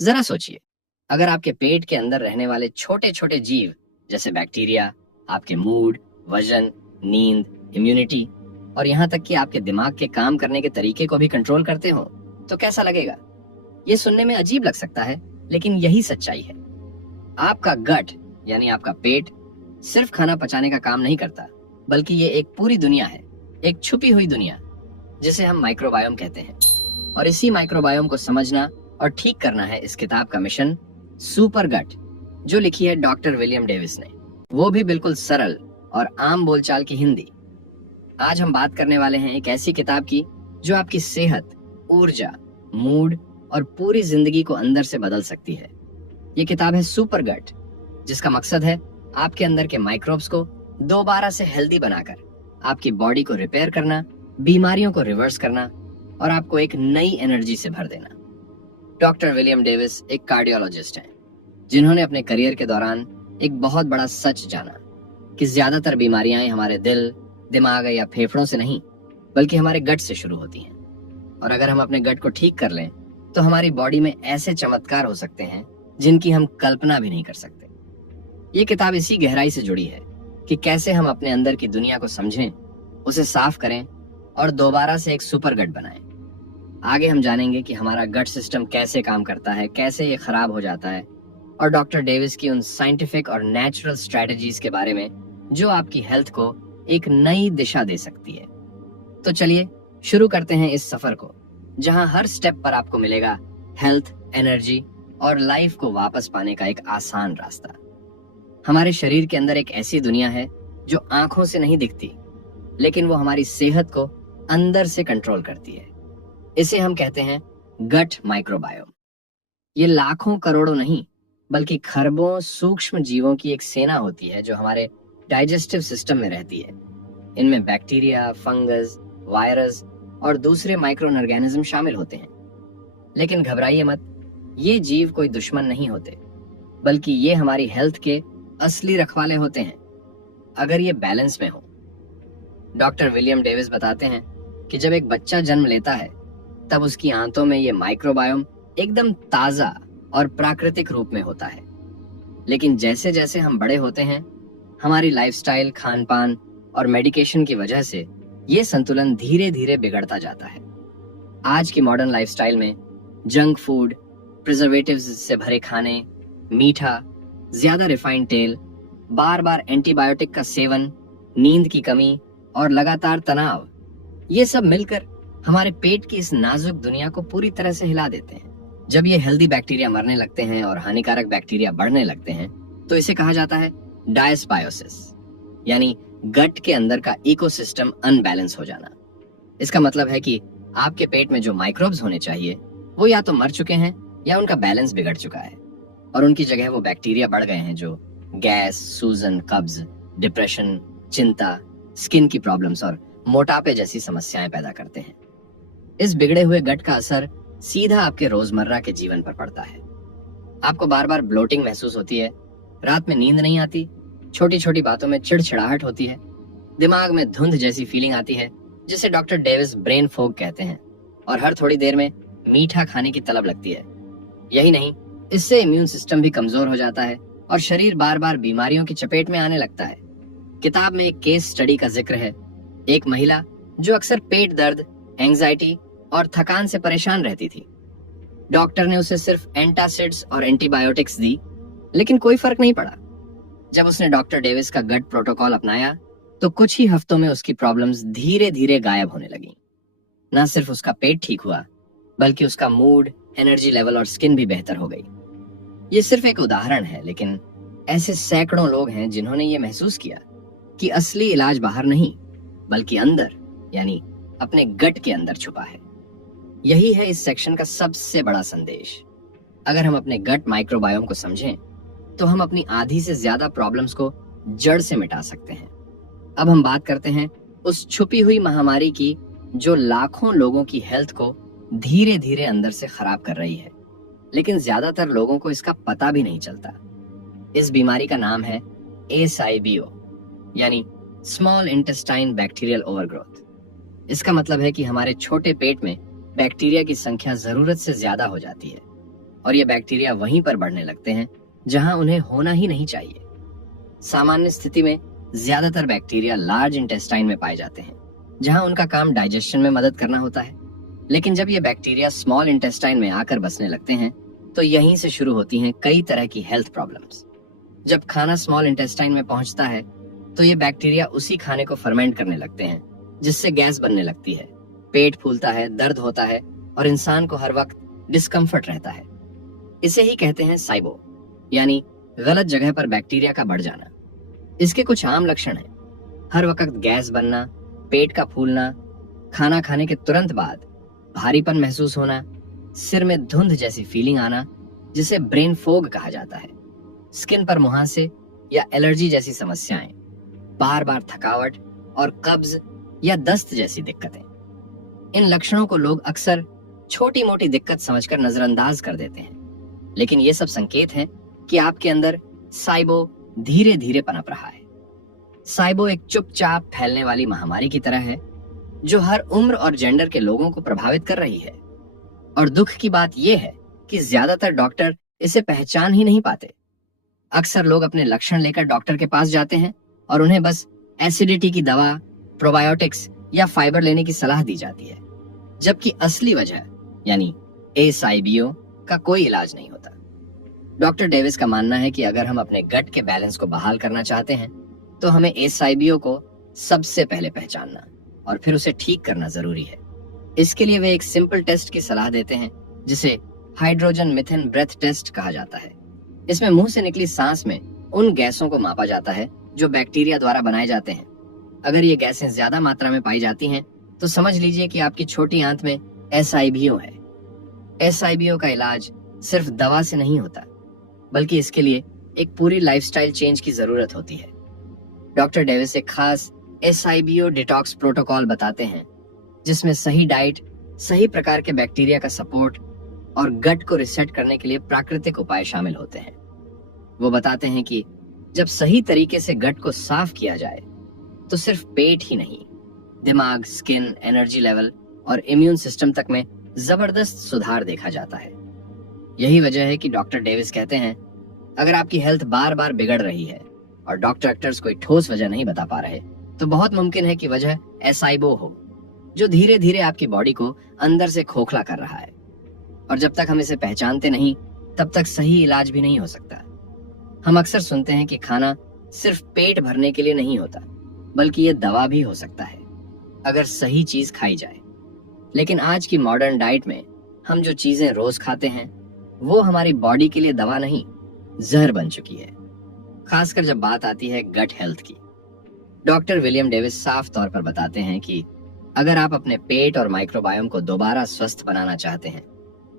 जरा सोचिए, अगर आपके पेट के अंदर रहने वाले छोटे छोटे जीव जैसे बैक्टीरिया आपके मूड, वजन, नींद, इम्यूनिटी और यहाँ तक कि आपके दिमाग के काम करने के तरीके को भी कंट्रोल करते हो, तो कैसा लगेगा? ये सुनने में अजीब लग सकता है, लेकिन यही सच्चाई है। आपका गट यानी आपका पेट सिर्फ खाना पचाने का काम नहीं करता, बल्कि ये एक पूरी दुनिया है, एक छुपी हुई दुनिया जिसे हम माइक्रोबायोम कहते हैं। और इसी माइक्रोबायोम को समझना और ठीक करना है इस किताब का मिशन, सुपर गट, जो लिखी है डॉक्टर विलियम डेविस ने, वो भी बिल्कुल सरल और आम बोलचाल की हिंदी। आज हम बात करने वाले हैं एक ऐसी किताब की जो आपकी सेहत, ऊर्जा, मूड और पूरी जिंदगी को अंदर से बदल सकती है। ये किताब है सुपर गट, जिसका मकसद है आपके अंदर के माइक्रोब्स को दोबारा से हेल्दी बनाकर आपकी बॉडी को रिपेयर करना, बीमारियों को रिवर्स करना और आपको एक नई एनर्जी से भर देना। डॉक्टर विलियम डेविस एक कार्डियोलॉजिस्ट हैं, जिन्होंने अपने करियर के दौरान एक बहुत बड़ा सच जाना कि ज्यादातर बीमारियां हमारे दिल, दिमाग या फेफड़ों से नहीं, बल्कि हमारे गट से शुरू होती हैं। और अगर हम अपने गट को ठीक कर लें, तो हमारी बॉडी में ऐसे चमत्कार हो सकते हैं जिनकी हम कल्पना भी नहीं कर सकते। ये किताब इसी गहराई से जुड़ी है कि कैसे हम अपने अंदर की दुनिया को समझें, उसे साफ करें और दोबारा से एक सुपर गट बनाएं। आगे हम जानेंगे कि हमारा गट सिस्टम कैसे काम करता है, कैसे ये खराब हो जाता है, और डॉक्टर डेविस की उन साइंटिफिक और नेचुरल स्ट्रेटजीज के बारे में जो आपकी हेल्थ को एक नई दिशा दे सकती है। तो चलिए शुरू करते हैं इस सफर को, जहां हर स्टेप पर आपको मिलेगा हेल्थ, एनर्जी और लाइफ को वापस पाने का एक आसान रास्ता। हमारे शरीर के अंदर एक ऐसी दुनिया है जो आंखों से नहीं दिखती, लेकिन वो हमारी सेहत को अंदर से कंट्रोल करती है। इसे हम कहते हैं गट माइक्रोबायोम। ये लाखों करोड़ों नहीं, बल्कि खरबों सूक्ष्म जीवों की एक सेना होती है जो हमारे डाइजेस्टिव सिस्टम में रहती है। इनमें बैक्टीरिया, फंगस, वायरस और दूसरे माइक्रो ऑर्गेनिज्म शामिल होते हैं। लेकिन घबराइए मत, ये जीव कोई दुश्मन नहीं होते, बल्कि ये हमारी हेल्थ के असली रखवाले होते हैं, अगर ये बैलेंस में हो। डॉक्टर विलियम डेविस बताते हैं कि जब एक बच्चा जन्म लेता है, तब उसकी आंतों में ये माइक्रोबायोम एकदम ताजा और प्राकृतिक रूप में होता है। लेकिन जैसे जैसे हम बड़े होते हैं, हमारी लाइफस्टाइल, खान-पान और मेडिकेशन की वजह से ये संतुलन धीरे धीरे बिगड़ता जाता है। आज की मॉडर्न लाइफस्टाइल में जंक फूड, प्रिजर्वेटिव्स से भरे खाने, मीठा, ज्यादा रिफाइंड तेल, बार बार एंटीबायोटिक का सेवन, नींद की कमी और लगातार तनाव, ये सब मिलकर हमारे पेट की इस नाजुक दुनिया को पूरी तरह से हिला देते हैं। जब ये हेल्दी बैक्टीरिया मरने लगते हैं और हानिकारक बैक्टीरिया बढ़ने लगते हैं, तो इसे कहा जाता है डायस्बायोसिस, यानी गट के अंदर का इकोसिस्टम अनबैलेंस हो जाना। इसका मतलब है कि आपके पेट में जो माइक्रोब्स होने चाहिए, वो या तो मर चुके हैं या उनका बैलेंस बिगड़ चुका है, और उनकी जगह वो बैक्टीरिया बढ़ गए हैं जो गैस, सूजन, कब्ज, डिप्रेशन, चिंता, स्किन की प्रॉब्लम्स और मोटापे जैसी समस्याएं पैदा करते हैं। इस बिगड़े हुए गट का असर सीधा आपके रोजमर्रा के जीवन पर पड़ता है। आपको बार बार ब्लोटिंग महसूस होती है, रात में नींद नहीं आती, छोटी छोटी बातों में चिड़चिड़ाहट होती है, दिमाग में धुंध जैसी फीलिंग आती है जिसे डॉक्टर डेविस ब्रेन फोग कहते हैं, और हर थोड़ी देर में मीठा खाने की तलब लगती है। यही नहीं, इससे इम्यून सिस्टम भी कमजोर हो जाता है और शरीर बार बार बीमारियों की चपेट में आने लगता है। किताब में एक केस स्टडी का जिक्र है, एक महिला जो अक्सर पेट दर्द, एंजाइटी और थकान से परेशान रहती थी। डॉक्टर ने उसे सिर्फ एंटासिड्स और एंटीबायोटिक्स दी, लेकिन कोई फर्क नहीं पड़ा। जब उसने डॉक्टर डेविस का गट प्रोटोकॉल अपनाया, तो कुछ ही हफ्तों में उसकी प्रॉब्लम्स धीरे धीरे गायब होने लगी। न सिर्फ उसका पेट ठीक हुआ, बल्कि उसका मूड, एनर्जी लेवल और स्किन भी बेहतर हो गई। ये सिर्फ एक उदाहरण है, लेकिन ऐसे सैकड़ों लोग हैं जिन्होंने ये महसूस किया कि असली इलाज बाहर नहीं, बल्कि अंदर, यानी अपने गट के अंदर छुपा है। यही है इस सेक्शन का सबसे बड़ा संदेश। अगर हम अपने गट माइक्रोबायोम को समझें, तो हम अपनी आधी से ज्यादा प्रॉब्लम्स को जड़ से मिटा सकते हैं। अब हम बात करते हैं उस छुपी हुई महामारी की जो लाखों लोगों की हेल्थ को धीरे धीरे अंदर से खराब कर रही है, लेकिन ज्यादातर लोगों को इसका पता भी नहीं चलता। इस बीमारी का नाम है एसआईबीओ, यानी स्मॉल इंटेस्टाइन बैक्टीरियल ओवरग्रोथ। इसका मतलब है कि हमारे छोटे पेट में बैक्टीरिया की संख्या जरूरत से ज्यादा हो जाती है, और ये बैक्टीरिया वहीं पर बढ़ने लगते हैं जहां उन्हें होना ही नहीं चाहिए। सामान्य स्थिति में ज्यादातर बैक्टीरिया लार्ज इंटेस्टाइन में पाए जाते हैं, जहां उनका काम डाइजेशन में मदद करना होता है। लेकिन जब ये बैक्टीरिया स्मॉल इंटेस्टाइन में आकर बसने लगते हैं तो यहीं से शुरू होती हैं कई तरह की हेल्थ प्रॉब्लम्स। जब खाना स्मॉल इंटेस्टाइन में पहुंचता है तो ये बैक्टीरिया उसी खाने को फर्मेंट करने लगते हैं, जिससे गैस बनने लगती है, पेट फूलता है, दर्द होता है और इंसान को हर वक्त डिस्कम्फर्ट रहता है। इसे ही कहते हैं साइबो, यानी गलत जगह पर बैक्टीरिया का बढ़ जाना। इसके कुछ आम लक्षण हैं: हर वक्त गैस बनना, पेट का फूलना, खाना खाने के तुरंत बाद भारीपन महसूस होना, सिर में धुंध जैसी फीलिंग आना जिसे ब्रेन फोग कहा जाता है, स्किन पर मुहासे या एलर्जी जैसी समस्याएं, बार बार थकावट और कब्ज या दस्त जैसी दिक्कतें। इन लक्षणों को लोग अक्सर छोटी मोटी दिक्कत समझकर नजरअंदाज कर देते हैं, लेकिन ये सब संकेत हैं कि आपके अंदर साइबो धीरे धीरे पनप रहा है। साइबो एक चुपचाप फैलने वाली महामारी की तरह है जो हर उम्र और जेंडर के लोगों को प्रभावित कर रही है। और दुख की बात यह है कि ज्यादातर डॉक्टर इसे पहचान ही नहीं पाते। अक्सर लोग अपने लक्षण लेकर डॉक्टर के पास जाते हैं और उन्हें बस एसिडिटी की दवा, प्रोबायोटिक्स या फाइबर लेने की सलाह दी जाती है, जबकि असली वजह यानी एसाइबियो का कोई इलाज नहीं होता। डॉक्टर डेविस का मानना है कि अगर हम अपने गट के बैलेंस को बहाल करना चाहते हैं तो हमें एसाइबियो को सबसे पहले पहचानना और फिर उसे ठीक करना जरूरी है। इसके लिए वे एक सिंपल टेस्ट की सलाह देते हैं जिसे हाइड्रोजन मीथेन ब्रेथ टेस्ट कहा जाता है। इसमें मुंह से निकली सांस में उन गैसों को मापा जाता है जो बैक्टीरिया द्वारा बनाए जाते हैं। अगर ये गैसें ज्यादा मात्रा में पाई जाती हैं तो समझ लीजिए कि आपकी छोटी आंत में एसआईबीओ है। एसआईबीओ का इलाज सिर्फ दवा से नहीं होता, बल्कि इसके लिए एक पूरी लाइफस्टाइल चेंज की जरूरत होती है। डॉक्टर डेविस एक खास एसआईबीओ डिटॉक्स प्रोटोकॉल बताते हैं जिसमें सही डाइट, सही प्रकार के बैक्टीरिया का सपोर्ट और गट को रिसेट करने के लिए प्राकृतिक उपाय शामिल होते हैं। वो बताते हैं कि जब सही तरीके से गट को साफ किया जाए तो सिर्फ पेट ही नहीं, दिमाग, स्किन, एनर्जी लेवल और इम्यून सिस्टम तक में जबरदस्त सुधार देखा जाता है। यही वजह है कि डॉक्टर डेविस कहते हैं, अगर आपकी हेल्थ बार बार बिगड़ रही है और डॉक्टर्स कोई ठोस वजह नहीं बता पा रहे, तो बहुत मुमकिन है कि वजह एसाइबो हो, जो धीरे धीरे आपकी बॉडी को अंदर से खोखला कर रहा है। और जब तक हम इसे पहचानते नहीं, तब तक सही इलाज भी नहीं हो सकता। हम अक्सर सुनते हैं कि खाना सिर्फ पेट भरने के लिए नहीं होता, बल्कि ये दवा भी हो सकता है अगर सही चीज खाई जाए। लेकिन आज की मॉडर्न डाइट में हम जो चीजें रोज खाते हैं वो हमारी बॉडी के लिए दवा नहीं, जहर बन चुकी है, खासकर जब बात आती है गट हेल्थ की। डॉक्टर विलियम डेविस साफ तौर पर बताते हैं कि अगर आप अपने पेट और माइक्रोबायोम को दोबारा स्वस्थ बनाना चाहते हैं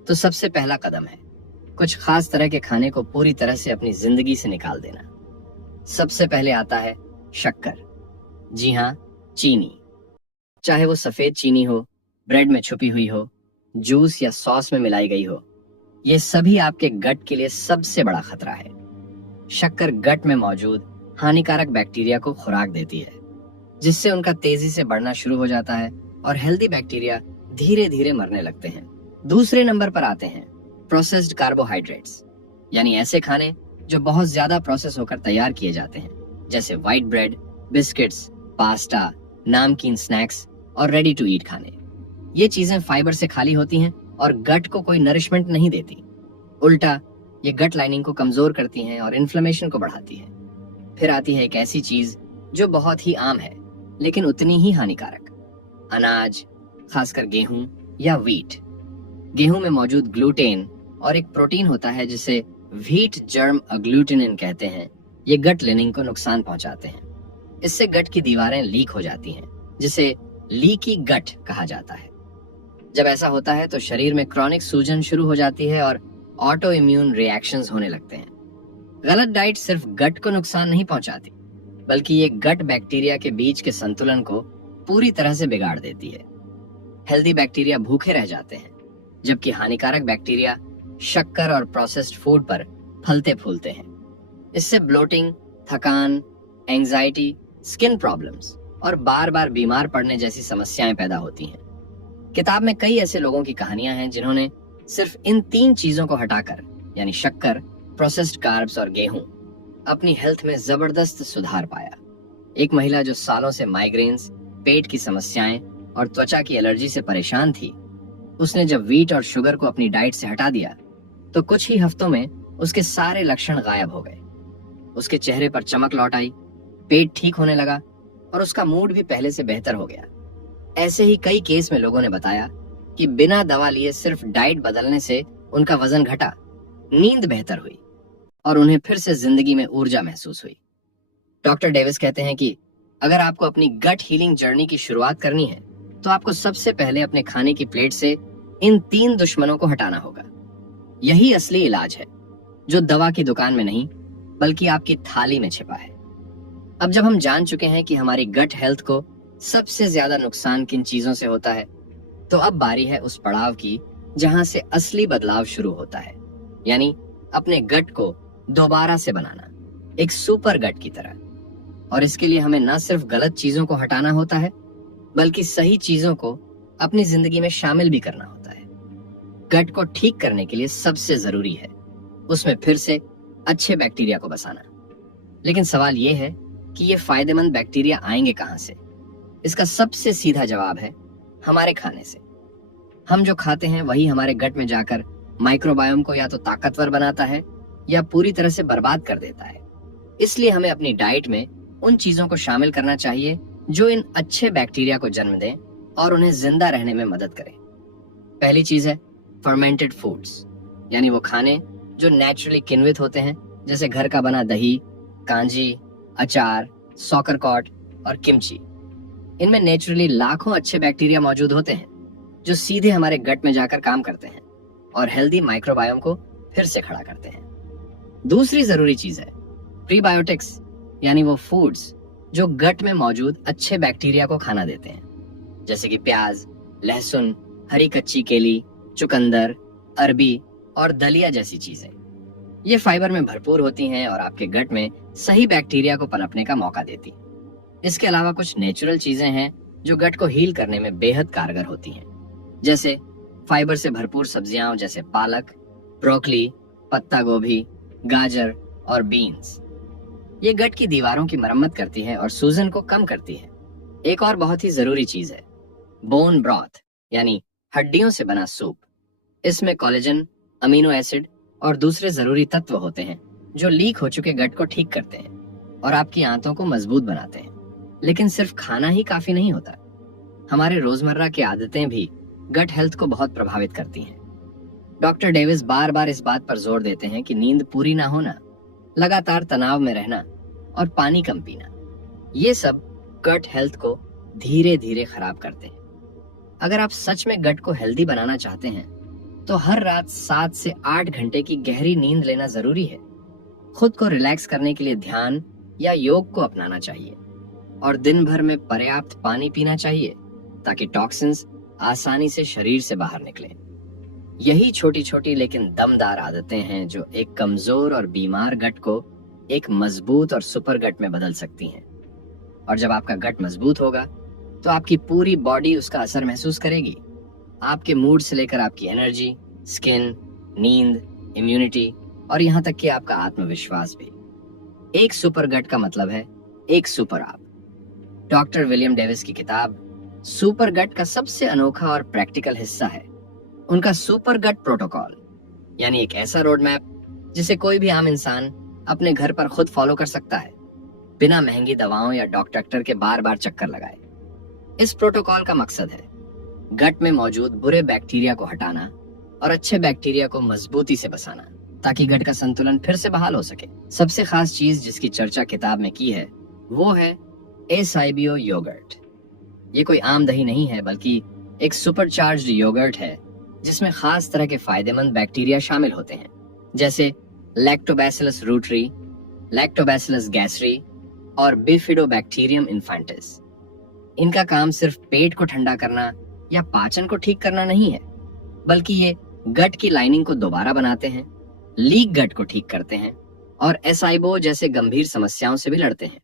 तो सबसे पहला कदम है कुछ खास तरह के खाने को पूरी तरह से अपनी जिंदगी से निकाल देना। सबसे पहले आता है शक्कर। जी हाँ, चीनी। चाहे वो सफेद चीनी हो, ब्रेड में छुपी हुई हो, जूस या सॉस में मिलाई गई हो, ये सभी आपके गट के लिए सबसे बड़ा खतरा है। शक्कर गट में मौजूद हानिकारक बैक्टीरिया को खुराक देती है, जिससे उनका तेजी से बढ़ना शुरू हो जाता है और हेल्दी बैक्टीरिया धीरे धीरे मरने लगते हैं। दूसरे नंबर पर आते हैं प्रोसेस्ड कार्बोहाइड्रेट्स, यानी ऐसे खाने जो बहुत ज्यादा प्रोसेस होकर तैयार किए जाते हैं, जैसे white bread, biscuits, pasta, namkeen snacks और रेडी टू ईट खाने। ये चीजें फाइबर से खाली होती हैं और गट को कोई नरिशमेंट नहीं देती। उल्टा ये गट लाइनिंग को कमजोर करती हैं और इन्फ्लेमेशन को बढ़ाती है। फिर आती है एक ऐसी चीज जो बहुत ही आम है लेकिन उतनी ही हानिकारक, अनाज, खासकर गेहूं या व्हीट। गेहूं में मौजूद ग्लूटेन और एक प्रोटीन होता है जिसे व्हीट जर्म अग्लूटिनिन कहते हैं। ये गट लिनिंग को नुकसान पहुंचाते हैं। इससे गट की दीवारें लीक हो जाती हैं, जिसे लीकी गट कहा जाता है। जब ऐसा होता है तो शरीर में क्रॉनिक सूजन शुरू हो जाती है और ऑटो इम्यून रिएक्शंस होने लगते हैं। गलत डाइट सिर्फ गट को नुकसान नहीं पहुंचाती, बल्कि ये गट बैक्टीरिया के बीच के संतुलन को पूरी तरह से बिगाड़ देती है। हेल्दी बैक्टीरिया भूखे रह जाते हैं, जबकि हानिकारक बैक्टीरिया शक्कर और प्रोसेस्ड फूड पर फलते फूलते हैं। इससे ब्लोटिंग, थकान, एंजाइटी, स्किन प्रॉब्लम्स और बार बार बीमार पड़ने जैसी समस्याएं पैदा होती हैं। किताब में कई ऐसे लोगों की कहानियां हैं जिन्होंने सिर्फ इन 3 चीजों को हटाकर, यानी शक्कर, प्रोसेस्ड कार्ब्स और गेहूं, अपनी हेल्थ में जबरदस्त सुधार पाया। एक महिला जो सालों से माइग्रेन्स, पेट की समस्याएं और त्वचा की एलर्जी से परेशान थी, उसने जब व्हीट और शुगर को अपनी डाइट से हटा दिया तो कुछ ही हफ्तों में उसके सारे लक्षण गायब हो गए। उसके चेहरे पर चमक लौट आई, पेट ठीक होने लगा और उसका मूड भी पहले से बेहतर हो गया। ऐसे ही कई केस में लोगों ने बताया कि बिना दवा लिए सिर्फ डाइट बदलने से उनका वजन घटा, नींद बेहतर हुई और उन्हें फिर से जिंदगी में ऊर्जा महसूस हुई। डॉक्टर डेविस कहते हैं कि अगर आपको अपनी गट हीलिंग जर्नी की शुरुआत करनी है तो आपको सबसे पहले अपने खाने की प्लेट से इन 3 दुश्मनों को हटाना होगा। यही असली इलाज है, जो दवा की दुकान में नहीं बल्कि आपकी थाली में छिपा है। अब जब हम जान चुके हैं कि हमारी गट हेल्थ को सबसे ज्यादा नुकसान किन चीजों से होता है, तो अब बारी है उस पड़ाव की जहां से असली बदलाव शुरू होता है, यानी अपने गट को दोबारा से बनाना, एक सुपर गट की तरह। और इसके लिए हमें न सिर्फ गलत चीजों को हटाना होता है, बल्कि सही चीजों को अपनी जिंदगी में शामिल भी करना होता है। गट को ठीक करने के लिए सबसे जरूरी है उसमें फिर से अच्छे बैक्टीरिया को बसाना। लेकिन सवाल यह है कि ये फायदेमंद बैक्टीरिया आएंगे कहां से? इसका सबसे सीधा जवाब है हमारे खाने से। हम जो खाते हैं वही हमारे गट में जाकर माइक्रोबायोम को या तो ताकतवर बनाता है या पूरी तरह से बर्बाद कर देता है। इसलिए हमें अपनी डाइट में उन चीजों को शामिल करना चाहिए जो इन अच्छे बैक्टीरिया को जन्म दें और उन्हें जिंदा रहने में मदद करें। पहली चीज है फर्मेंटेड फूड्स, यानी वो खाने जो नेचुरली किण्वित होते हैं, जैसे घर का बना दही, कांजी, अचार, सौकरकॉट और किमची। इनमें नेचुरली लाखों अच्छे बैक्टीरिया मौजूद होते हैं जो सीधे हमारे गट में जाकर काम करते हैं और हेल्दी माइक्रोबायोम को फिर से खड़ा करते हैं। दूसरी जरूरी चीज है प्रीबायोटिक्स, यानी वो फूड्स जो गट में मौजूद अच्छे बैक्टीरिया को खाना देते हैं, जैसे कि प्याज, लहसुन, हरी कच्ची केली, चुकंदर, अरबी और दलिया जैसी चीजें। ये फाइबर में भरपूर होती हैं और आपके गट में सही बैक्टीरिया को पनपने का मौका देती हैं। इसके अलावा कुछ नेचुरल चीजें हैं जो गट को हील करने में बेहद कारगर होती हैं, जैसे फाइबर से भरपूर सब्जियां जैसे पालक, ब्रोकली, पत्ता गोभी, गाजर और बीन्स। ये गट की दीवारों की मरम्मत करती है और सूजन को कम करती है। एक और बहुत ही जरूरी चीज है बोन ब्रॉथ, यानी हड्डियों से बना सूप। इसमें कोलेजन, अमीनो एसिड और दूसरे जरूरी तत्व होते हैं जो लीक हो चुके गट को ठीक करते हैं और आपकी आंतों को मजबूत बनाते हैं। लेकिन सिर्फ खाना ही काफी नहीं होता, हमारे रोजमर्रा की आदतें भी गट हेल्थ को बहुत प्रभावित करती हैं। डॉक्टर डेविस बार बार इस बात पर जोर देते हैं कि नींद पूरी ना होना, लगातार तनाव में रहना और पानी कम पीना, ये सब गट हेल्थ को धीरे धीरे खराब करते हैं। अगर आप सच में गट को हेल्दी बनाना चाहते हैं तो हर रात 7 से 8 घंटे की गहरी नींद लेना जरूरी है। खुद को रिलैक्स करने के लिए ध्यान या योग को अपनाना चाहिए और दिन भर में पर्याप्त पानी पीना चाहिए ताकि टॉक्सिन्स आसानी से शरीर से बाहर निकले। यही छोटी छोटी लेकिन दमदार आदतें हैं जो एक कमजोर और बीमार गट को एक मजबूत और सुपर गट में बदल सकती हैं। और जब आपका गट मजबूत होगा तो आपकी पूरी बॉडी उसका असर महसूस करेगी। आपके मूड से लेकर आपकी एनर्जी, स्किन, नींद, इम्यूनिटी और यहाँ तक कि आपका आत्मविश्वास भी। एक सुपर गट का मतलब है एक सुपर आप। डॉक्टर विलियम डेविस की किताब सुपर गट का सबसे अनोखा और प्रैक्टिकल हिस्सा है उनका सुपर गट प्रोटोकॉल, यानी एक ऐसा रोड मैप जिसे कोई भी आम इंसान अपने घर पर खुद फॉलो कर सकता है, बिना महंगी दवाओं या डॉक्टर के बार बार चक्कर लगाए। इस प्रोटोकॉल का मकसद है गट में मौजूद बुरे बैक्टीरिया को हटाना और अच्छे बैक्टीरिया को मजबूती से बसाना, ताकि गट का संतुलन फिर से बहाल हो सके। सबसे खास चीज जिसकी चर्चा किताब में की है वो है एसाइबियो योगर्ट। ये कोई आम दही नहीं है, बल्कि एक सुपरचार्ज्ड योगर्ट है जिसमें खास तरह के फायदेमंद बैक्टीरिया शामिल होते हैं, जैसे लैक्टोबैसिलस रूटरी, लैक्टोबैसिलस गैस्ट्री और बिफिडोबैक्टीरियम इन्फेंटिस। इनका काम सिर्फ पेट को ठंडा करना या पाचन को ठीक करना नहीं है, बल्कि ये गट की लाइनिंग को दोबारा बनाते हैं, लीक गट को ठीक करते हैं और एसाइबो जैसे गंभीर समस्याओं से भी लड़ते हैं।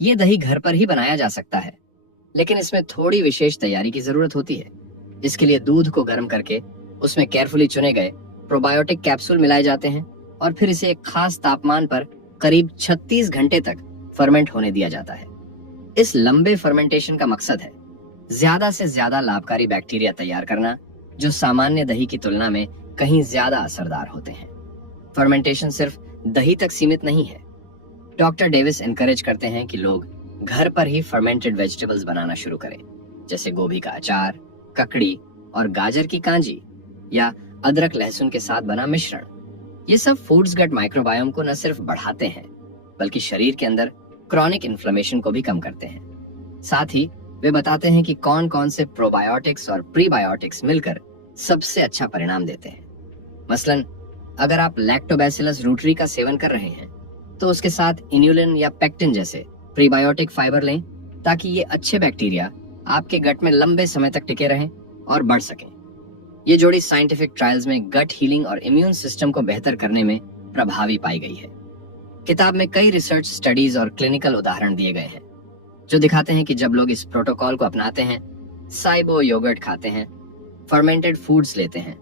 ये दही घर पर ही बनाया जा सकता है, लेकिन इसमें थोड़ी विशेष तैयारी की जरूरत होती है। इसके लिए दूध को गर्म करके उसमें केयरफुली चुने गए प्रोबायोटिक कैप्सूल मिलाए जाते हैं और फिर इसे एक खास तापमान पर करीब 36 घंटे तक फर्मेंट होने दिया जाता है। इस लंबे फर्मेंटेशन का मकसद है ज्यादा से ज्यादा लाभकारी बैक्टीरिया तैयार करना, जो सामान्य दही की तुलना में कहीं ज्यादा असरदार होते हैं। फर्मेंटेशन सिर्फ दही तक सीमित नहीं है। डॉक्टर डेविस एनकरेज करते हैं कि लोग घर पर ही फर्मेंटेड वेजिटेबल्स बनाना शुरू करें, जैसे गोभी का अचार, ककड़ी और गाजर की कांजी या अदरक लहसुन के साथ बना मिश्रण। ये सब फूड्स गट माइक्रोबायोम को न सिर्फ बढ़ाते हैं बल्कि शरीर के अंदर क्रॉनिक इन्फ्लेमेशन को भी कम करते हैं। साथ ही वे बताते हैं कि कौन कौन से प्रोबायोटिक्स और प्रीबायोटिक्स मिलकर सबसे अच्छा परिणाम देते हैं। मसलन अगर आप लैक्टोबैसिलस रूटरी का सेवन कर रहे हैं तो उसके साथ इन्युलिन या पेक्टिन जैसे प्रीबायोटिक फाइबर लें, ताकि ये अच्छे बैक्टीरिया आपके गट में लंबे समय तक टिके रहें और बढ़ सकें। ये जोड़ी साइंटिफिक ट्रायल्स में गट हीलिंग और इम्यून सिस्टम को बेहतर करने में प्रभावी पाई गई है। किताब में कई रिसर्च स्टडीज और क्लिनिकल उदाहरण दिए गए हैं जो दिखाते हैं कि जब लोग इस प्रोटोकॉल को अपनाते हैं, साइबो योगर्ट खाते हैं, फर्मेंटेड फूड्स लेते हैं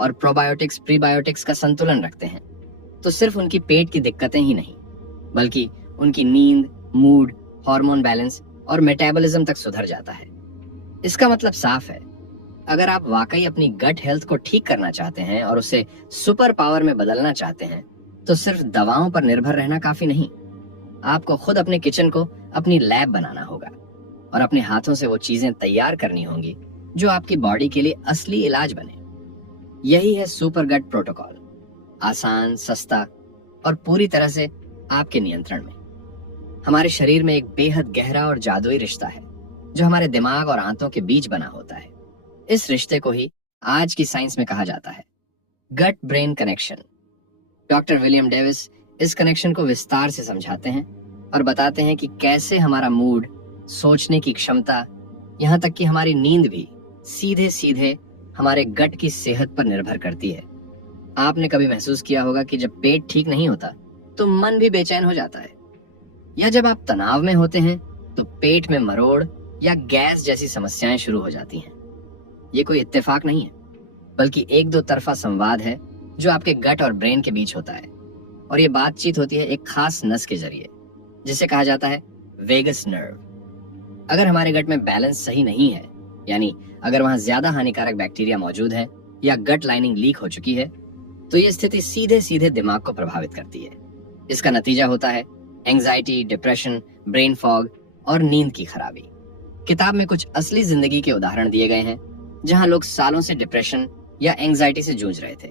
और प्रोबायोटिक्स प्रीबायोटिक्स का संतुलन रखते हैं, तो सिर्फ उनकी पेट की दिक्कतें ही नहीं बल्कि उनकी नींद, मूड, हार्मोन बैलेंस और मेटाबॉलिज्म तक सुधर जाता है। इसका मतलब साफ है, अगर आप वाकई अपनी गट हेल्थ को ठीक करना चाहते हैं और उसे सुपर पावर में बदलना चाहते हैं, तो सिर्फ दवाओं पर निर्भर रहना काफी नहीं। आपको खुद अपने किचन को अपनी लैब बनाना होगा और अपने हाथों से वो चीजें तैयार करनी होंगी जो आपकी बॉडी के लिए असली इलाज बने। यही है सुपर गट प्रोटोकॉल, आसान, सस्ता और पूरी तरह से आपके नियंत्रण में। हमारे शरीर में एक बेहद गहरा और जादुई रिश्ता है जो हमारे दिमाग और आंतों के बीच बना होता है। इस रिश्ते को ही आज की साइंस में कहा जाता है gut brain connection. Doctor William Davis इस कनेक्शन को विस्तार से समझाते हैं और बताते हैं कि कैसे हमारा मूड, सोचने की क्षमता, यहाँ तक कि हमारी नींद भी सीधे सीधे हमारे गट की सेहत पर निर्भर करती है। आपने कभी महसूस किया होगा कि जब पेट ठीक नहीं होता तो मन भी बेचैन हो जाता है, या जब आप तनाव में होते हैं तो पेट में मरोड़ या गैस जैसी समस्याएं शुरू हो जाती हैं। ये कोई इत्तेफाक नहीं है बल्कि एक दो तरफा संवाद है जो आपके गट और ब्रेन के बीच होता है, और ये बातचीत होती है एक खास नस के जरिए जिसे कहा जाता है वेगस नर्व। अगर हमारे गट में बैलेंस सही नहीं है, यानी अगर वहां ज्यादा हानिकारक बैक्टीरिया मौजूद है या गट लाइनिंग लीक हो चुकी है, तो ये स्थिति सीधे सीधे दिमाग को प्रभावित करती है। इसका नतीजा होता है एंजाइटी, डिप्रेशन, ब्रेन फॉग और नींद की खराबी। किताब में कुछ असली जिंदगी के उदाहरण दिए गए हैं जहां लोग सालों से डिप्रेशन या एंजाइटी से जूझ रहे थे,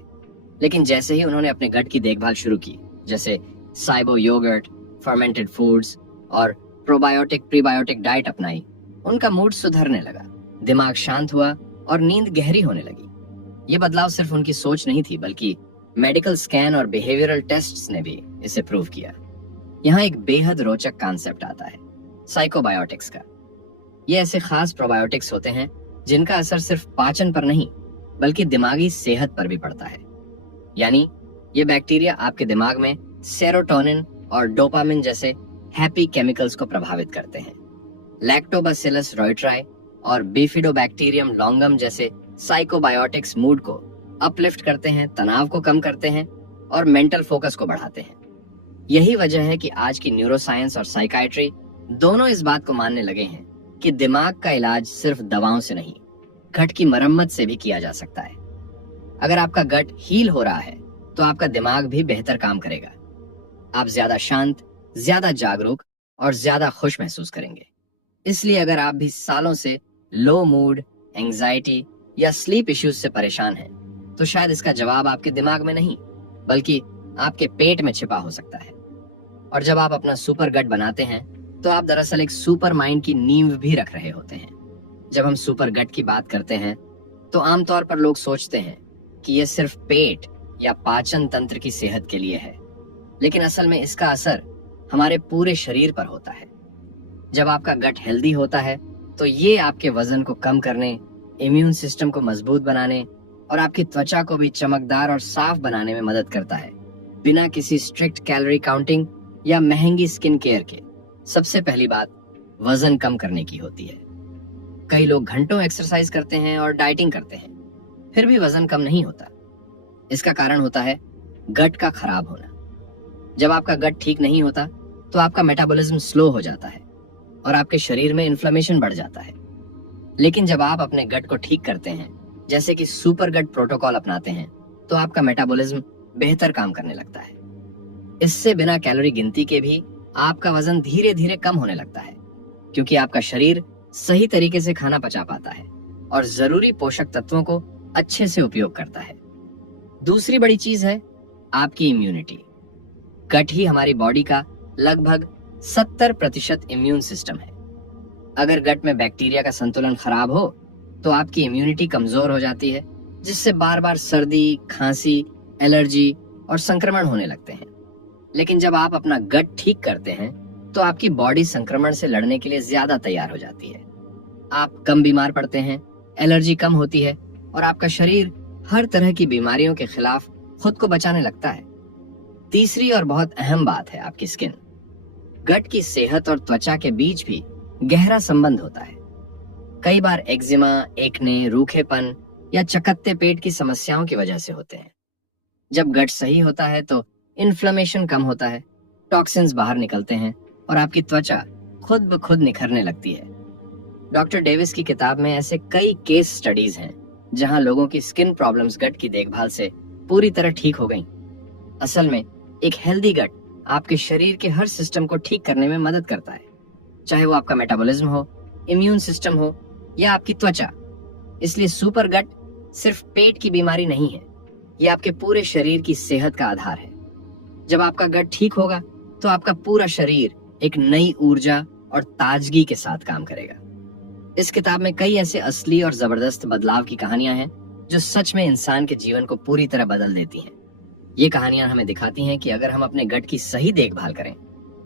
लेकिन जैसे ही उन्होंने अपने गट की देखभाल शुरू की, जैसे साइबो योगर्ट, फर्मेंटेड फूड्स और प्रोबायोटिक प्रीबायोटिक डाइट अपनाई, उनका मूड सुधरने लगा, दिमाग शांत हुआ और नींद गहरी होने लगी। ये बदलाव सिर्फ उनकी सोच नहीं थी बल्कि मेडिकल स्कैन और बिहेवियरल टेस्ट्स ने भी इसे प्रूव किया। यहाँ एक बेहद रोचक कॉन्सेप्ट आता है साइकोबायोटिक्स का। ये ऐसे खास प्रोबायोटिक्स होते हैं जिनका असर सिर्फ पाचन पर नहीं बल्कि दिमागी सेहत पर भी पड़ता है। यानी ये बैक्टीरिया आपके दिमाग में सेरोटोनिन और डोपामिन जैसे हैप्पी केमिकल्स को प्रभावित करते हैं। लैक्टोबैसिलस रोइट्राई और बिफिडोबैक्टीरियम लॉन्गम जैसे साइकोबायोटिक्स मूड को अपलिफ्ट करते हैं, तनाव को कम करते हैं और मेंटल फोकस को बढ़ाते हैं। यही वजह है कि आज की न्यूरोसाइंस और साइकाइट्री दोनों इस बात को मानने लगे हैं कि दिमाग का इलाज सिर्फ दवाओं से नहीं, गट की मरम्मत से भी किया जा सकता है। अगर आपका गट हील हो रहा है तो आपका दिमाग भी बेहतर काम करेगा। आप ज्यादा शांत, ज्यादा जागरूक और ज्यादा खुश महसूस करेंगे। इसलिए अगर आप भी सालों से लो मूड, एंजाइटी या स्लीप इश्यूज से परेशान हैं, तो शायद इसका जवाब आपके दिमाग में नहीं बल्कि आपके पेट में छिपा हो सकता है। और जब आप अपना सुपर गट बनाते हैं तो आप दरअसल एक सुपर माइंड की नींव भी रख रहे होते हैं। जब हम सुपर गट की बात करते हैं तो आमतौर पर लोग सोचते हैं कि यह सिर्फ पेट या पाचन तंत्र की सेहत के लिए है, लेकिन असल में इसका असर हमारे पूरे शरीर पर होता है। जब आपका गट हेल्दी होता है तो ये आपके वजन को कम करने, इम्यून सिस्टम को मजबूत बनाने और आपकी त्वचा को भी चमकदार और साफ बनाने में मदद करता है, बिना किसी स्ट्रिक्ट कैलोरी काउंटिंग या महंगी स्किन केयर के। सबसे पहली बात वजन कम करने की होती है। कई लोग घंटों एक्सरसाइज करते हैं और डाइटिंग करते हैं, फिर भी वजन कम नहीं होता। इसका कारण होता है गट का खराब होना। जब आपका गट ठीक नहीं होता तो आपका मेटाबॉलिज्म स्लो हो जाता है और आपके शरीर में इन्फ्लेमेशन बढ़ जाता है। लेकिन जब आप अपने गट को ठीक करते हैं, जैसे कि सुपर गट प्रोटोकॉल अपनाते हैं, तो आपका मेटाबॉलिज्म बेहतर काम करने लगता है। इससे बिना कैलोरी गिनती के भी आपका वजन धीरे धीरे कम होने लगता है, क्योंकि आपका शरीर सही तरीके से खाना पचा पाता है और जरूरी पोषक तत्वों को अच्छे से उपयोग करता है। दूसरी बड़ी चीज है आपकी इम्यूनिटी। गट ही हमारी बॉडी का लगभग 70% इम्यून सिस्टम है। अगर गट में बैक्टीरिया का संतुलन खराब हो तो आपकी इम्यूनिटी कमजोर हो जाती है, जिससे बार बार सर्दी, खांसी, एलर्जी और संक्रमण होने लगते हैं। लेकिन जब आप अपना गट ठीक करते हैं तो आपकी बॉडी संक्रमण से लड़ने के लिए ज्यादा तैयार हो जाती है। आप कम बीमार पड़ते हैं, एलर्जी कम होती है और आपका शरीर हर तरह की बीमारियों के खिलाफ खुद को बचाने लगता है। तीसरी और बहुत अहम बात है आपकी स्किन। गट की सेहत और त्वचा के बीच भी गहरा संबंध होता है। कई बार एक्जिमा, एक्ने, रूखेपन या चकत्ते पेट की समस्याओं की वजह से होते हैं। जब गट सही होता है तो इन्फ्लेमेशन कम होता है, टॉक्सिन्स बाहर निकलते हैं और आपकी त्वचा खुद ब खुद निखरने लगती है। डॉक्टर डेविस की किताब में ऐसे कई केस स्टडीज हैं जहां लोगों की स्किन प्रॉब्लम्स गट की देखभाल से पूरी तरह ठीक हो गईं। असल में एक हेल्दी गट आपके शरीर के हर सिस्टम को ठीक करने में मदद करता है, चाहे वो आपका मेटाबॉलिज्म हो, इम्यून सिस्टम हो या आपकी त्वचा। इसलिए सुपर गट सिर्फ पेट की बीमारी नहीं है, ये आपके पूरे शरीर की सेहत का आधार है। जब आपका गट ठीक होगा तो आपका पूरा शरीर एक नई ऊर्जा और ताजगी के साथ काम करेगा। इस किताब में कई ऐसे असली और जबरदस्त बदलाव की कहानियां हैं जो सच में इंसान के जीवन को पूरी तरह बदल देती हैं। ये कहानियां हमें दिखाती हैं कि अगर हम अपने गट की सही देखभाल करें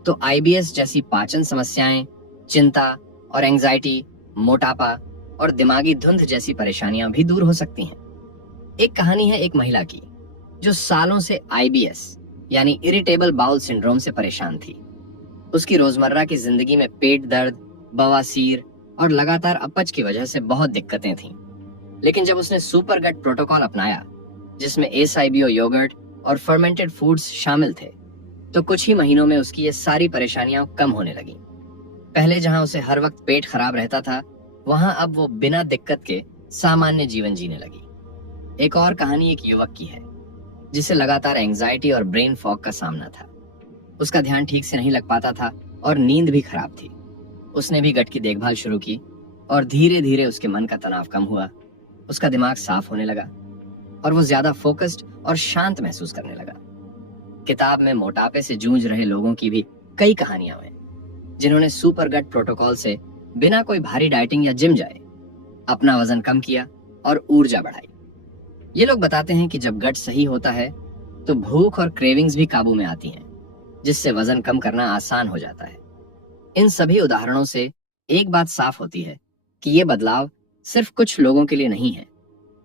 तो आईबीएस जैसी पाचन समस्याएं, चिंता और एंजाइटी, मोटापा और दिमागी धुंध जैसी परेशानियां भी दूर हो सकती हैं। एक कहानी है एक महिला की जो सालों से आईबीएस यानी इरिटेबल बाउल सिंड्रोम से परेशान थी। उसकी रोजमर्रा की जिंदगी में पेट दर्द, बवासीर और लगातार अपच की वजह से बहुत दिक्कतें थीं। लेकिन जब उसने सुपर गट प्रोटोकॉल अपनाया, जिसमें एसआईबीओ योगर्ट और फर्मेंटेड फूड्स शामिल थे, तो कुछ ही महीनों में उसकी ये सारी परेशानियां कम होने लगी। पहले जहां उसे हर वक्त पेट खराब रहता था, वहां अब वो बिना दिक्कत के सामान्य जीवन जीने लगी। एक और कहानी एक युवक की है जिसे लगातार एंजाइटी और ब्रेन फॉग का सामना था। उसका ध्यान ठीक से नहीं लग पाता था और नींद भी खराब थी। उसने भी गट की देखभाल शुरू की और धीरे धीरे उसके मन का तनाव कम हुआ, उसका दिमाग साफ होने लगा और वो ज्यादा फोकस्ड और शांत महसूस करने लगा। किताब में मोटापे से जूझ रहे लोगों की भी कई कहानियां हैं जिन्होंने सुपर गट प्रोटोकॉल से बिना कोई भारी डाइटिंग या जिम जाए अपना वजन कम किया और ऊर्जा बढ़ाई। ये लोग बताते हैं कि जब गट सही होता है तो भूख और क्रेविंग्स भी काबू में आती हैं, जिससे वजन कम करना आसान हो जाता है। इन सभी उदाहरणों से एक बात साफ होती है कि ये बदलाव सिर्फ कुछ लोगों के लिए नहीं है,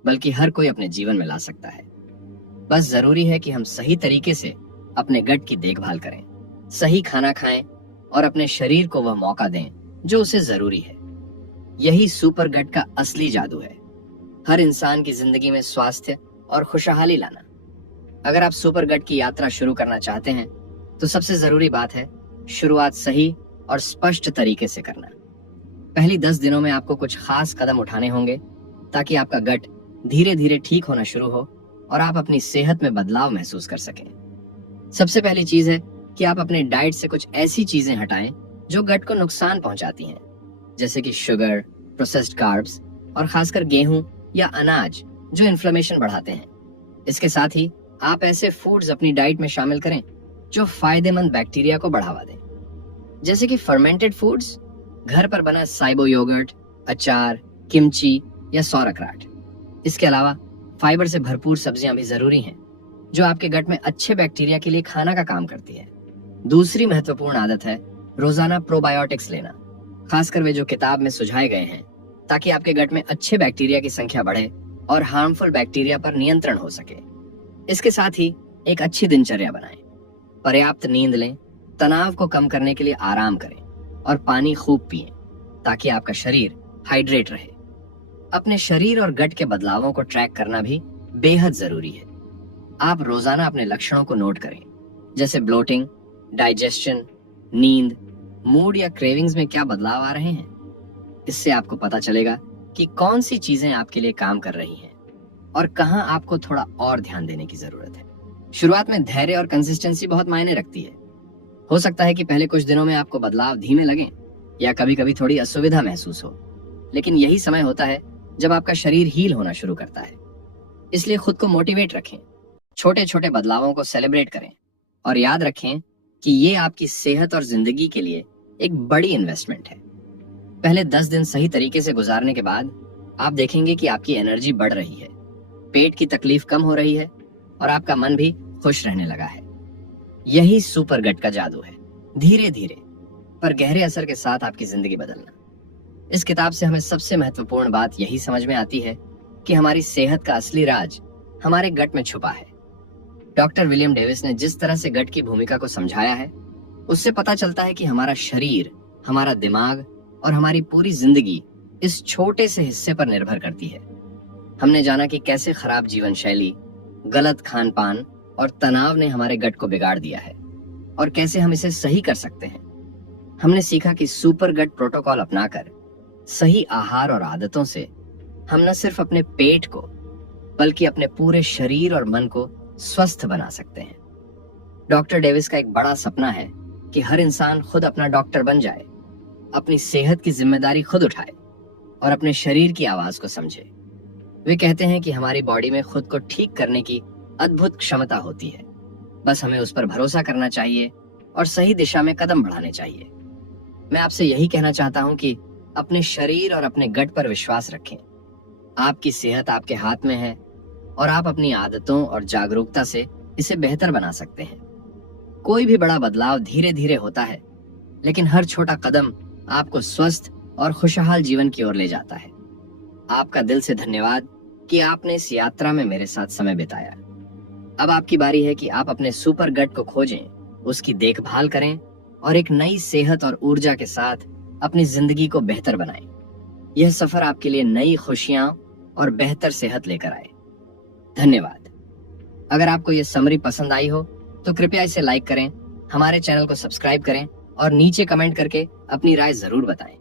बल्कि हर कोई अपने जीवन में ला सकता है। बस जरूरी है कि हम सही तरीके से अपने गट की देखभाल करें, सही खाना खाएं और अपने शरीर को वह मौका दें जो उसे जरूरी है। यही सुपर गट का असली जादू है, हर इंसान की जिंदगी में स्वास्थ्य और खुशहाली लाना। अगर आप सुपर गट की यात्रा शुरू करना चाहते हैं तो सबसे जरूरी बात है शुरुआत सही और स्पष्ट तरीके से करना। पहली 10 दिनों में आपको कुछ खास कदम उठाने होंगे ताकि आपका गट धीरे धीरे ठीक होना शुरू हो और आप अपनी सेहत में बदलाव महसूस कर सकें। सबसे पहली चीज है कि आप अपने डाइट से कुछ ऐसी चीजें हटाएं जो गट को नुकसान पहुंचाती हैं, जैसे कि शुगर, प्रोसेस्ड कार्ब्स और खासकर गेहूं या अनाज जो इन्फ्लेमेशन बढ़ाते हैं। इसके साथ ही आप ऐसे फूड्स अपनी डाइट में शामिल करें जो फायदेमंद बैक्टीरिया को बढ़ावा दें, जैसे कि फर्मेंटेड फूड्स, घर पर बना साइबो योगर्ट, अचार, किमची या सौरकराट। इसके अलावा फाइबर से भरपूर सब्जियां भी जरूरी हैं जो आपके गट में अच्छे बैक्टीरिया के लिए खाना का काम करती है। दूसरी महत्वपूर्ण आदत है रोजाना प्रोबायोटिक्स लेना, खासकर वे जो किताब में सुझाए गए हैं, ताकि आपके गट में अच्छे बैक्टीरिया की संख्या बढ़े और हार्मफुल बैक्टीरिया पर नियंत्रण हो सके। इसके साथ ही एक अच्छी दिनचर्या बनाएं, पर्याप्त नींद लें, तनाव को कम करने के लिए आराम करें और पानी खूब पिएं ताकि आपका शरीर हाइड्रेट रहे। अपने शरीर और गट के बदलावों को ट्रैक करना भी बेहद जरूरी है। आप रोजाना अपने लक्षणों को नोट करें, जैसे ब्लोटिंग, डाइजेशन, नींद, मूड या क्रेविंग्स में क्या बदलाव आ रहे हैं। इससे आपको पता चलेगा कि कौन सी चीजें आपके लिए काम कर रही हैं और कहां आपको थोड़ा और ध्यान देने की जरूरत है। शुरुआत में धैर्य और कंसिस्टेंसी बहुत मायने रखती है। हो सकता है कि पहले कुछ दिनों में आपको बदलाव धीमे लगें या कभी कभी थोड़ी असुविधा महसूस हो, लेकिन यही समय होता है जब आपका शरीर हील होना शुरू करता है। इसलिए खुद को मोटिवेट रखें, छोटे छोटे बदलावों को सेलिब्रेट करें और याद रखें कि ये आपकी सेहत और जिंदगी के लिए एक बड़ी इन्वेस्टमेंट है। पहले 10 दिन सही तरीके से गुजारने के बाद आप देखेंगे कि आपकी एनर्जी बढ़ रही है, पेट की तकलीफ कम हो रही है और आपका मन भी खुश रहने लगा है। यही सुपर गट का जादू है, धीरे धीरे पर गहरे असर के साथ आपकी जिंदगी बदलना। इस किताब से हमें सबसे महत्वपूर्ण बात यही समझ में आती है कि हमारी सेहत का असली राज हमारे गट में छुपा है। डॉक्टर विलियम डेविस ने जिस तरह से गट की भूमिका को समझाया है, उससे पता चलता है कि हमारा शरीर, हमारा दिमाग और हमारी पूरी जिंदगी इस छोटे से हिस्से पर निर्भर करती है। हमने जाना कि कैसे खराब जीवन शैली, गलत खान पान और तनाव ने हमारे गट को बिगाड़ दिया है और कैसे हम इसे सही कर सकते हैं। हमने सीखा कि सुपर गट प्रोटोकॉल अपनाकर सही आहार और आदतों से हम न सिर्फ अपने पेट को बल्कि अपने पूरे शरीर और मन को स्वस्थ बना सकते हैं। डॉक्टर डेविस का एक बड़ा सपना है कि हर इंसान खुद अपना डॉक्टर बन जाए, अपनी सेहत की जिम्मेदारी खुद उठाए और अपने शरीर की आवाज को समझे। वे कहते हैं कि हमारी बॉडी में खुद को ठीक करने की अद्भुत क्षमता होती है, बस हमें उस पर भरोसा करना चाहिए और सही दिशा में कदम बढ़ाने चाहिए। मैं आपसे यही कहना चाहता हूं कि अपने शरीर और अपने गट पर विश्वास रखें। आपकी सेहत आपके हाथ में है और आप अपनी आदतों और जागरूकता से इसे बेहतर बना सकते हैं। कोई भी बड़ा बदलाव धीरे धीरे होता है, लेकिन हर छोटा कदम आपको स्वस्थ और खुशहाल जीवन की ओर ले जाता है। आपका दिल से धन्यवाद कि आपने इस यात्रा में मेरे साथ समय बिताया। अब आपकी बारी है कि आप अपने सुपर गट को खोजें, उसकी देखभाल करें और एक नई सेहत और ऊर्जा के साथ अपनी जिंदगी को बेहतर बनाएं। यह सफर आपके लिए नई खुशियां और बेहतर सेहत लेकर आए। धन्यवाद। अगर आपको यह समरी पसंद आई हो तो कृपया इसे लाइक करें, हमारे चैनल को सब्सक्राइब करें और नीचे कमेंट करके अपनी राय जरूर बताएं।